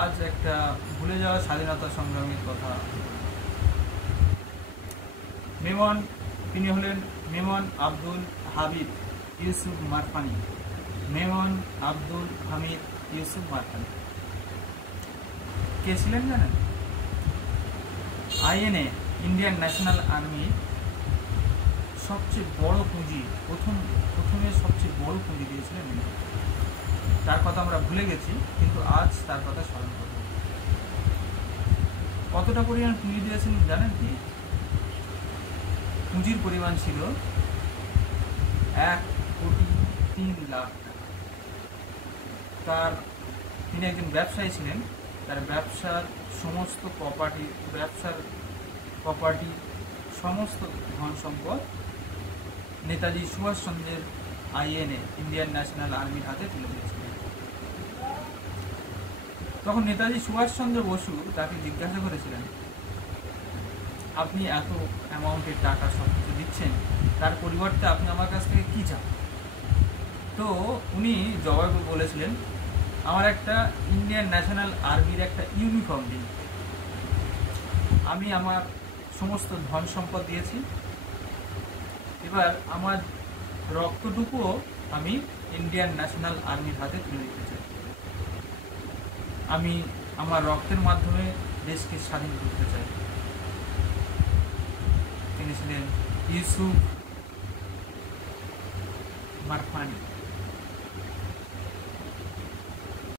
আজ একটা ভুলে যাওয়া স্বাধীনতা সংগ্রামীর কথা। তিনি হলেন মেমন আব্দুল হামিদ ইউসুফ মারফানি। মেমন আব্দুল হামিদ ইউসুফ মারফানি কে ছিলেন জানেন? আইএনএ ইন্ডিয়ান ন্যাশনাল আর্মি সবচেয়ে বড় পুঁজি, প্রথমে সবচেয়ে বড় পুঁজি দিয়েছিলেন। তার কথা আমরা ভুলে গেছি, কিন্তু আজ তার কথা স্মরণ করব। কতটা পরিমাণ পুঁজি দিয়েছেন জানেন কি? পুঁজির পরিমাণ ছিল 1,03,00,000 টাকা। তিনি একজন ব্যবসায়ী ছিলেন। তার ব্যবসার সমস্ত প্রপার্টি সমস্ত ধন সম্পদ নেতাজি সুভাষচন্দ্রের আইএনএ ইন্ডিয়ান ন্যাশনাল আর্মির হাতে তুলে দিয়েছিলেন। তখন নেতাজি সুভাষচন্দ্র বসু তাকে জিজ্ঞাসা করেছিলেন, আপনি এত অ্যামাউন্টের টাকা সব কিছু দিচ্ছেন, তার পরিবর্তে আপনি আমার কাছ থেকে কী চান? তো উনি জবাবে বলেছিলেন, আমার একটা ইন্ডিয়ান ন্যাশনাল আর্মির একটা ইউনিফর্ম দিন। আমি আমার সমস্ত ধন সম্পদ দিয়েছি, এবার আমার রক্তটুকুও আমি ইন্ডিয়ান ন্যাশনাল আর্মির হাতে তুলে দিতে চাই। আমি আমার রক্তের মাধ্যমে দেশকে স্বাধীন করতে চাই। তিনি ছিলেন ইউসুফ মারফানি।